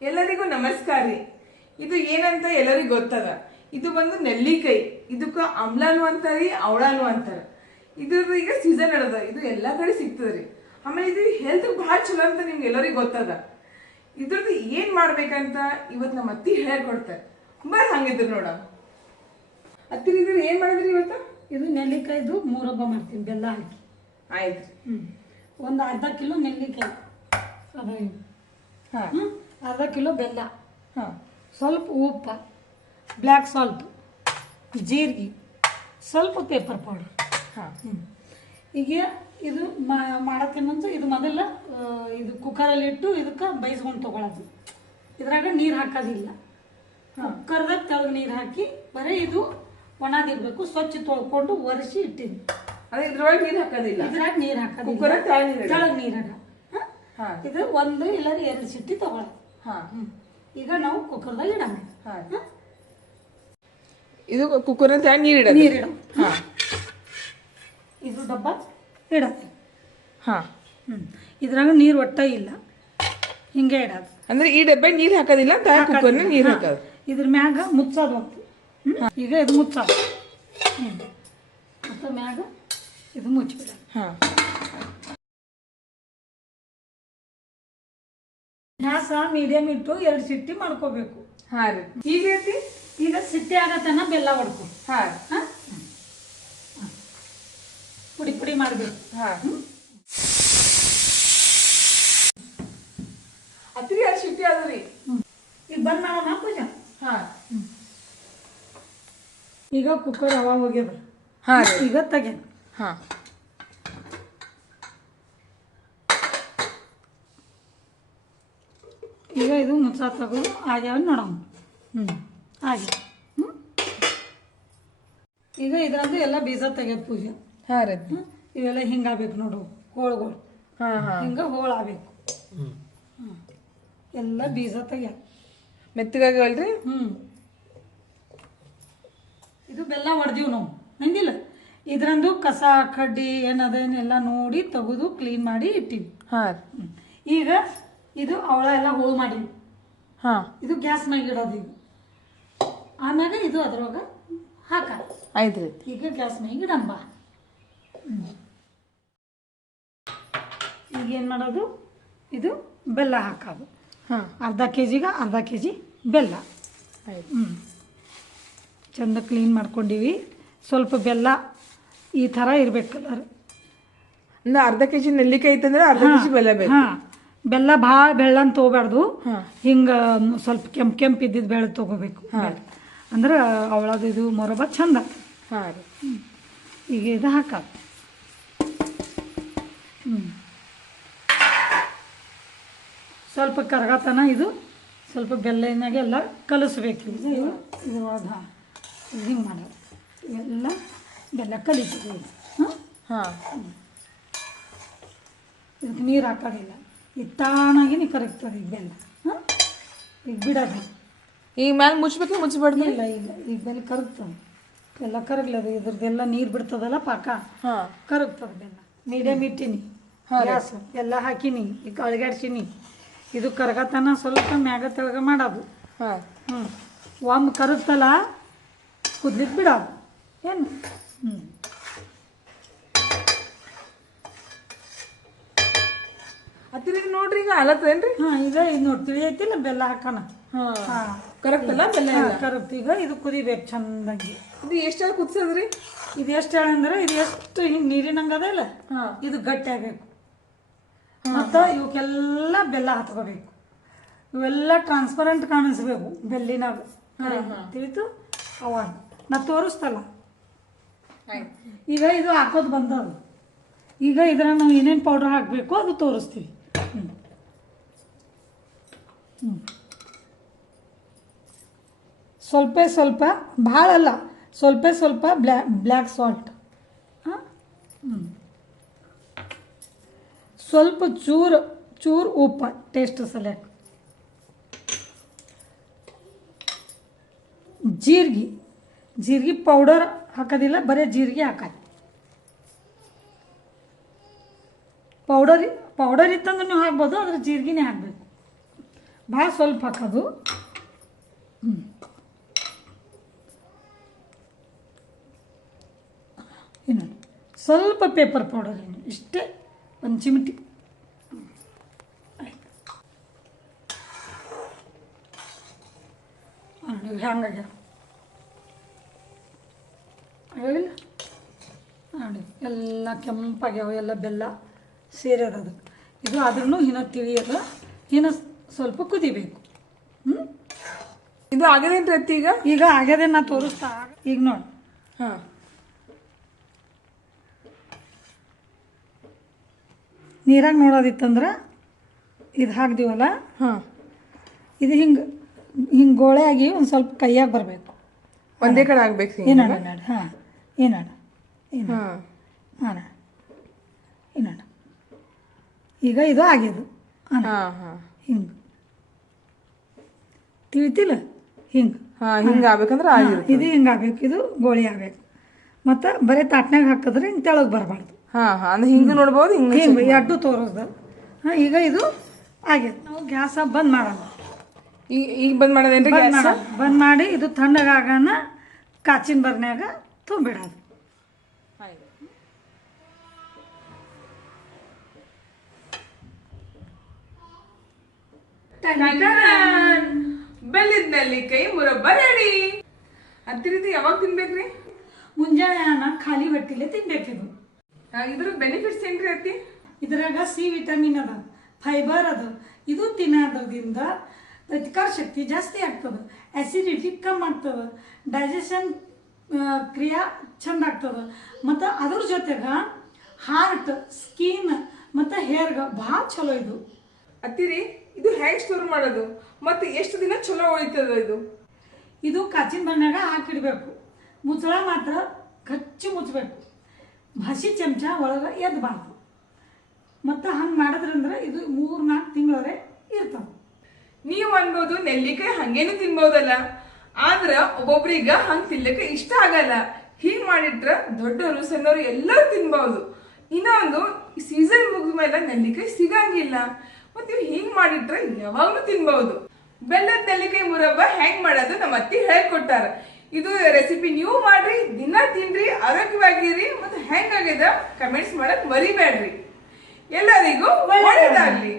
ಎಲ್ಲರಿಗೂ ನಮಸ್ಕಾರ ರೀ. ಇದು ಏನಂತ ಎಲ್ಲರಿಗೂ ಗೊತ್ತದ? ಇದು ಬಂದು ನೆಲ್ಲಿಕಾಯಿ. ಇದಕ್ಕ ಅಮ್ಲಾನು ಅಂತಾರಿ ಅವಳಾನು ಅಂತಾರೆ. ಇದ್ರದ್ದು ಈಗ ಸೀಸನ್ ಅಡದ ಇದು ಎಲ್ಲಾ ಕಡೆ ಸಿಗ್ತದ್ರಿ ಆಮೇಲೆ ಇದು ಹೆಲ್ತ್ ಭಾಳ ಚಲೋ ಅಂತ ನಿಮ್ಗೆ ಎಲ್ಲರಿಗೂ ಗೊತ್ತದ. ಇದ್ರದ್ದು ಏನ್ ಮಾಡ್ಬೇಕಂತ ಇವತ್ತು ನಮ್ಮ ಅತ್ತಿ ಹೇಳ್ಕೊಡ್ತಾರೆ. ಬರ ಹಂಗಿದ್ರು ನೋಡ. ಅತ್ತಿ ಇದ್ರ ಏನ್ ಮಾಡಿದ್ರಿ ಇವತ್ತು? ಇದು ನೆಲ್ಲಿಕಾಯ್ದು ಮೂರೊಬ್ಬ ಮಾಡ್ತೀನಿ ಬೆಲ್ಲ ಹಾಕಿ. ಆಯ್ತು. ಒಂದು ಅರ್ಧ ಕಿಲೋ ನೆಲ್ಲಿಕಾಯಿ. ಅದು ಹಾ. ಅರ್ಧ ಕಿಲೋ ಬೆಲ್ಲ. ಹಾಂ. ಸ್ವಲ್ಪ ಉಪ್ಪು ಬ್ಲ್ಯಾಕ್ ಸಾಲ್ಟ್ ಜೀರಿಗೆ ಸ್ವಲ್ಪ ಪೇಪರ್ ಪೌಡರ್. ಹಾಂ. ಹ್ಞೂ ಈಗ ಇದು ಮಾಡೋಕ್ಕೆ ಮುಂಚೆ ಇದು ಮೊದಲ ಇದು ಕುಕ್ಕರಲ್ಲಿ ಇಟ್ಟು ಇದಕ್ಕೆ ಬೈಸ್ಕೊಂಡು ತೊಗೊಳೋದು. ಇದ್ರಾಗ ನೀರು ಹಾಕೋದಿಲ್ಲ. ಕುಕ್ಕರ್ದಾಗ ತೆಳಗೆ ನೀರು ಹಾಕಿ ಬರೀ ಇದು ಒಣದಿರಬೇಕು ಸ್ವಚ್ಛ ತೊಳ್ಕೊಂಡು ಒರೆಸಿ ಇಟ್ಟಿದ್ದು ಅದೇ ಇದ್ರೊಳಗೆ ನೀರು ಹಾಕೋದಿಲ್ಲ. ಇದ್ರಾಗ ನೀರು ಹಾಕೋದಿಲ್ಲ. ಕೆಳಗೆ ತೆಳಗ್ ನೀರ್ ಇಡೋದು. ತೆಳಗ್ ನೀರಾಗ ಹ? ಹಾ. ಇದು ಒಂದು ಇಲ್ಲಾರ ಎರಡು ಸಿಟ್ಟಿ ತಗೊಳ್ಳೋದು ಹಾ. ಈಗ ನಾವು ಕುಕ್ಕರ್ದಾಗ ಇಡೋಣ. ಹಾ. ಇದು ಕುಕ್ಕರ್ ಅಂತ ನೀರು ಇಡೋದು ನೀರು ಇಡ ಹಾ. ಇದು ಡಬ್ಬ ಇಡೋದು. ಹಾ. ಹ್ಞೂ ಇದ್ರಾಗ ನೀರು ಒಟ್ಟ ಇಲ್ಲ. ಹಿಂಗೆ ಇಡೋದು. ಅಂದ್ರೆ ಈ ಡಬ್ಬೆ ನೀರು ಹಾಕೋದಿಲ್ಲ ತಾ ಕುಕ್ಕರ್ನ ನೀರು ಹಾಕೋದು? ಇದ್ರ ಮ್ಯಾಗ ಮುಚ್ಚೋದು ಅಂತ? ಈಗ ಇದು ಮುಚ್ಚೋದು. ಹ್ಞೂ ಮತ್ತು ಮ್ಯಾಗ ಇದು ಮುಚ್ಚಿಬಿಡೋದು ಹಾ. ಗ್ಯಾಸ ಮೀಡಿಯಂ ಇಟ್ಟು ಎರಡು ಸಿಟ್ಟಿ ಮಾಡ್ಕೋಬೇಕು. ಹಾ ರೀ. ಈಗ ಐತಿ ಈಗ ಸಿಟ್ಟಿ ಆಗತನ ಬೆಲ್ಲ ಹೊಡ್ಕೊ. ಹಾ ಹಾಂ? ಪುಡಿ ಪುಡಿ ಮಾಡಬೇಕು. ಹಾ ಅತ್ರಿ ಅದು ಶಿಟ್ಟಿ ಅದ್ರಿ ಈಗ ಬಂದ್ ಮಾಡೋಣ ಪೂಜಾ? ಹಾ ಈಗ ಕುಕ್ಕರ್ ಅವಾಗ ಹೋಗ್ಯದ ಹಾ ಈಗ ತೆಗೆ ಹಾ. ಈಗ ಇದು ಮುಚ್ಚ ತಗೊ ಆಗ್ಯಾವ ನೋಡೋಣ ಹ್ಞೂ ಆಗ್ಯಾವ ಹ್ಞೂ ಈಗ ಇದ್ರಂದು ಎಲ್ಲ ಬೀಜ ತೆಗೆದು ಪೂಜೆ. ಹಾ ರೀ. ಹ್ಞೂ ಇವೆಲ್ಲ ಹಿಂಗಾಗ್ಬೇಕು ನೋಡು ಹೋಳ್ಗಳು. ಹಿಂಗ ಹಾ. ಹಿಂಗೆ ಹೋಳಾಗಬೇಕು. ಹ್ಞೂ ಎಲ್ಲ ಬೀಜ ತೆಗ್ಯ. ಮೆತ್ತಗಾಗಲ್ರಿ ಹ್ಞೂ ಇದು ಬೆಲ್ಲ ಹೊಡೆದೀವಿ ನಾವು. ನಂದಿಲ್ಲ. ಇದರಂದು ಕಸ ಕಡ್ಡಿ ಏನದೇನೆಲ್ಲ ನೋಡಿ ತೆಗೆದು ಕ್ಲೀನ್ ಮಾಡಿ ಇಟ್ಟಿವಿ. ಹಾ. ಈಗ ಇದು ಅವಳ ಎಲ್ಲ ಹೋಳು ಮಾಡಿ ಹಾ. ಇದು ಗ್ಯಾಸ್ ಮ್ಯಾಗ ಇಡೋದು ಈಗ ಆಮ್ಯಾಗ ಇದು ಅದ್ರೊಳಗ ಹಾಕ. ಆಯ್ತು ಈಗ ಗ್ಯಾಸ್ ಮ್ಯಾಗ ಇಡಂಬ ಈಗ ಏನು ಮಾಡೋದು? ಇದು ಬೆಲ್ಲ ಹಾಕೋದು. ಹಾಂ. ಅರ್ಧ ಕೆ ಜಿಗೆ ಅರ್ಧ ಕೆ ಜಿ ಬೆಲ್ಲ. ಆಯ್ತು ಹ್ಞೂ ಚಂದ ಕ್ಲೀನ್ ಮಾಡ್ಕೊಂಡಿವಿ. ಸ್ವಲ್ಪ ಬೆಲ್ಲ ಈ ಥರ ಇರ್ಬೇಕು ಕಲರ್ ಅಂದ್ರೆ ಅರ್ಧ ಕೆಜಿ ನೆಲ್ಲಿಕಾಯಿ ಇತ್ತಂದ್ರೆ ಅರ್ಧ ಕೆ ಜಿ ಬೆಲ್ಲ ಬೇಕು. ಹಾಂ. ಬೆಲ್ಲ ಭಾಳ ಬೆಳ್ಳನ್ ತೊಗೋಬಾರ್ದು. ಹಿಂಗೆ ಸ್ವಲ್ಪ ಕೆಂಪು ಕೆಂಪು ಇದ್ದಿದ್ದು ಬೆಳೆ ತೊಗೋಬೇಕು. ಅಂದ್ರೆ ಅವಳದು ಇದು ಮೊರಬ ಚಂದ. ಹಾ ರೀ. ಈಗ ಇದು ಹಾಕ. ಹ್ಞೂ ಸ್ವಲ್ಪ ಕರಗತನ ಇದು. ಸ್ವಲ್ಪ ಬೆಲ್ಲನಾಗೆಲ್ಲ ಕಲಿಸ್ಬೇಕು. ಇದು ಇದು ಹಿಂಗೆ ಮಾಡೋದು ಎಲ್ಲ ಬೆಲ್ಲ ಕಲಿತೀವಿ ಹಾಂ. ಹಾ ಇದಕ್ಕೆ ನೀರು ಹಾಕೋದಿಲ್ಲ. ಕರೆಕ್ಟ್ ಕರಗ್ತದೆ ಈಗ ಬೆಲ್ಲ. ಹಾಂ? ಈಗ ಬಿಡೋದು. ಈಗ ಮ್ಯಾಲ ಮುಚ್ಚಬೇಕು ಮುಚ್ಚಬಾರ್ದು ಇಲ್ಲ ಈಗ ಈಗ ಬೆಲ್ಲ ಕರಗ್ತದೆ. ಎಲ್ಲ ಕರಗ್ಲದು ಇದ್ರದ್ದೆಲ್ಲ ನೀರು ಬಿಡ್ತದಲ್ಲ ಪಾಕ? ಹಾಂ. ಕರಗ್ತದೆ ಬೆಲ್ಲ. ಮೀಡಿಯಮ್ ಇಟ್ಟಿನಿ. ಗ್ಯಾಸ್ ಎಲ್ಲ ಹಾಕಿನಿ ಈಗ ಅಳಗಾಡ್ಸಿನಿ ಇದು ಕರಗತನ ಸ್ವಲ್ಪ ಮ್ಯಾಗ ತೆಳಗ ಮಾಡೋದು. ಹಾಂ. ಹ್ಞೂ ಒಮ್ಮೆ ಕರಗ್ತಲ್ಲ ಕುದ್ಲಿಕ್ಕೆ ಬಿಡೋದು. ಏನು? ಹ್ಞೂ ಅತ್ತಿರಿ ಇದು ನೋಡ್ರಿ ಈಗ ಅಲತ್ತೇನ್ರಿ ಹಾ ಈಗ ಇದು ನೋಡಿ ತಿಳಿಯೈತಿಲ್ಲ ಬೆಲ್ಲ ಹಾಕೋಣ. ಹಾ ಕರೆಕ್ಟ್ ಅಲ್ಲ ಬೆಲ್ಲ ಕರೆಕ್ಟ್. ಈಗ ಇದು ಕುದಿಬೇಕು ಚಂದಾಗಿ. ಇದು ಎಷ್ಟು ಹೇಳಿ ಕುದಿಸೋದ್ರಿ? ಇದು ಎಷ್ಟು ಹೇಳಂದ್ರೆ ಇದು ಎಷ್ಟು ಹಿಂಗೆ ನೀರಿನಂಗೆ ಅದ ಇಲ್ಲ? ಇದು ಗಟ್ಟಿ ಆಗಬೇಕು. ಮತ್ತು ಇವಕ್ಕೆಲ್ಲ ಬೆಲ್ಲ ಹತ್ಕೋಬೇಕು. ಇವೆಲ್ಲ ಟ್ರಾನ್ಸ್ಪರೆಂಟ್ ಕಾಣಿಸ್ಬೇಕು ಬೆಲ್ಲಿನಾಗ. ತಿಳಿತು? ಅವ ನಾ ತೋರಿಸ್ತಲ್ಲ? ಈಗ ಇದು ಹಾಕೋದು ಬಂದದು ಈಗ ಇದ್ರಾಗ ನಾವು ಏನೇನು ಪೌಡರ್ ಹಾಕಬೇಕು ಅದು ತೋರಿಸ್ತೀವಿ. ಸ್ವಲ್ಪ ಸ್ವಲ್ಪ ಭಾಳ ಅಲ್ಲ ಸ್ವಲ್ಪ ಸ್ವಲ್ಪ ಬ್ಲ್ಯಾ ಬ್ಲ್ಯಾಕ್ ಸಾಲ್ಟ್. ಹಾಂ? ಹ್ಞೂ ಸ್ವಲ್ಪ ಚೂರು ಚೂರು ಉಪ್ಪು, ಟೇಸ್ಟ್ ಸಲಕ್ ಜೀರಿಗೆ ಜೀರಿಗೆ ಪೌಡರ್ ಹಾಕೋದಿಲ್ಲ, ಬರೀ ಜೀರಿಗೆ ಹಾಕೋದು. ಪೌಡರ್ ಪೌಡರ್ ಇತ್ತಂದ್ರೆ ನೀವು ಹಾಕ್ಬೋದು ಅದ್ರ ಜೀರಿಗೆನೇ ಹಾಕಬೇಕು. ಭಾಳ ಸ್ವಲ್ಪ ಹಾಕೋದು. ಹ್ಞೂ ಇನ್ನು ಸ್ವಲ್ಪ ಪೇಪರ್ ಪೌಡರ್ ಇಷ್ಟೇ ಒಂದು ಚಿಮಟಿ. ನೋಡಿ ಹ್ಯಾಂಗಾಗ್ಯಾವ ಹೇಳಿ. ನೋಡಿ ಎಲ್ಲ ಕೆಂಪಾಗ್ಯಾವ, ಎಲ್ಲ ಬೆಲ್ಲ ಸೇರ್ಯದ ಅದು. ಇದು ಆದ್ರೂ ಇನ್ನ ತಿಳಿಯದ ಇನ್ನು ಸ್ವಲ್ಪ ಕುದಿಬೇಕು. ಹ್ಞೂ ಇದು ಆಗದೇನು ರೀತಿ ಈಗ? ಈಗ ಆಗದೆ ನಾ ತೋರಿಸ್ತಾ ಈಗ ನೋಡಿ. ಹಾಂ. ನೀರಾಗ ನೋಡೋದಿತ್ತಂದ್ರೆ ಇದು ಹಾಕ್ದಿವಲ್ಲ? ಹಾಂ. ಇದು ಹಿಂಗೆ ಹಿಂಗೆ ಗೋಳೆ ಆಗಿ ಒಂದು ಸ್ವಲ್ಪ ಕೈಯಾಗ ಬರಬೇಕು. ಒಂದೇ ಕಡೆ ಆಗ್ಬೇಕು ಏನಣ್ಣ ಹಾ. ಹಾಂ. ಏನಣ್ಣ ಏನು ಹಾ ಈಗ ಇದು ಆಗ್ಯದು ಹಾಂ ಹಾ. ಹಿಂಗೆ. ತಿಳಿತಿಲ್ಲ. ಹಿಂಗೆ. ಹಾಂ ಹಿಂಗ ಆಗ್ಬೇಕಂದ್ರೆ ಆಗಿರುತ್ತೆ. ಇದು ಹಿಂಗೆ ಆಗ್ಬೇಕು ಇದು ಗೋಳಿ ಆಗ್ಬೇಕು. ಮತ್ತು ಬರೀ ತಾಟ್ನಾಗ ಹಾಕಿದ್ರೆ ಹಿಂಗೆ ತೆಳಗೆ ಬರಬಾರ್ದು. ಹಾಂ ಹಾ ಅಂದ್ರೆ ಹಿಂಗ ನೋಡ್ಬೋದು ಹಿಂಗೆ ಹಿಂಗೆ ಎರಡು ತೋರಿಸ್ದು. ಹಾಂ ಈಗ ಇದು ಆಗ್ಯದ ನಾವು ಗ್ಯಾಸ ಬಂದ್ ಮಾಡೋಣ ಈಗ ಈಗ ಬಂದ್ ಮಾಡೋದೇನ್ರಿ ಗ್ಯಾಸ? ಬಂದ್ ಮಾಡಿ ಇದು ತಣ್ಣಗಾಗನ ಕಾಚಿನ ಬರ್ನ್ಯಾಗ ತುಂಬಿಡೋದು. ಬೆಲ್ಲದ ನೆಲ್ಲಿಕಾಯಿ ಮುರಬ್ಬ ರೆಡಿ ಯಾವಾಗ ತಿನ್ಬೇಕ್ರಿ? ಮುಂಜಾನೆ ಅನ್ನ ಖಾಲಿ ಹೊಟ್ಟಿಲೆ ತಿನ್ಬೇಕಿದು. ಇದ್ರ ಬೆನಿಫಿಟ್ಸ್ ಏನ್ರಿ ಅತ್ತಿ? ಇದ್ರಾಗ ಸಿ ವಿಟಮಿನ್ ಅದ ಫೈಬರ್ ಅದ ಇದು ತಿನ್ನೋದ್ರಿಂದ ಪ್ರತಿಕಾರ ಶಕ್ತಿ ಜಾಸ್ತಿ ಆಗ್ತದೆ ಆ್ಯಸಿಡಿಟಿ ಕಮ್ಮಿ ಆಗ್ತದೆ ಡೈಜೆಷನ್ ಕ್ರಿಯಾ ಚಂದ ಆಗ್ತದೆ ಮತ್ತು ಅದ್ರ ಜೊತೆಗೆ ಹಾರ್ಟ್ ಸ್ಕಿನ್ ಮತ್ತು ಹೇರ್ಗೆ ಭಾಳ ಚಲೋ ಇದು. ಅತ್ತಿರಿ ಇದು ಹೇಗ್ ಸ್ಟೋರ್ ಮಾಡೋದು? ಮತ್ತೆ ಎಷ್ಟು ದಿನ ಚಲೋ ಉಳಿತದ ಇದು? ಇದು ಕಾಚಿನ ಬಣ್ಣಾಗ ಹಾಕಿಡಬೇಕು. ಮುಚ್ಚಳ ಮಾತ್ರ ಕಚ್ಚಿ ಮುಚ್ಚಬೇಕು ಹಸಿ ಚಮಚ ಒಳಗೆ ಎದ್ದಬಾರ್ದು ಮತ್ತು ಹಂಗೆ ಮಾಡಿದ್ರಂದ್ರೆ ಇದು ಮೂರು ನಾಲ್ಕು ತಿಂಗಳವರೆ ಇರ್ತವೆ ನೀವು ಅನ್ಬೋದು ನೆಲ್ಲಿಕಾಯಿ ಹಂಗೇನು ತಿನ್ಬೋದಲ್ಲ. ಆದ್ರೆ ಒಬ್ಬೊಬ್ರಿಗ ಹಂಗೆ ತಿನ್ಲಿಕ್ಕೆ ಇಷ್ಟ ಆಗಲ್ಲ. ಹೀಗ್ ಮಾಡಿಟ್ರೆ ದೊಡ್ಡವರು ಸಣ್ಣವರು ಎಲ್ಲರೂ ತಿನ್ಬಹುದು ಇನ್ನೊಂದು ಸೀಸನ್ ಮುಗಿದ ಮೇಲೆ ನೆಲ್ಲಿಕಾಯಿ ಸಿಗಂಗಿಲ್ಲ. ಮತ್ತೆ ಹೀಗ್ ಮಾಡಿಟ್ರೆ ಯಾವಾಗ್ಲೂ ತಿನ್ಬಹುದು. ಬೆಲ್ಲದ ನೆಲ್ಲಿಕಾಯಿ ಮುರಬ್ಬ ಹೆಂಗ್ ಮಾಡೋದು ನಮ್ಮ ಅತ್ತಿ ಹೇಳ್ಕೊಟ್ಟಾರ. ಇದು ರೆಸಿಪಿ ನೀವು ಮಾಡ್ರಿ, ದಿನ ತಿನ್ರಿ, ಆರೋಗ್ಯವಾಗಿರಿ ಮತ್ತೆ ಹೆಂಗಾಗ್ಯದ ಕಮೆಂಟ್ಸ್ ಮಾಡಕ್ ಮರಿಬೇಡ್ರಿ. ಎಲ್ಲರಿಗೂ ಒಳ್ಳೇದಾಗ್ಲಿ.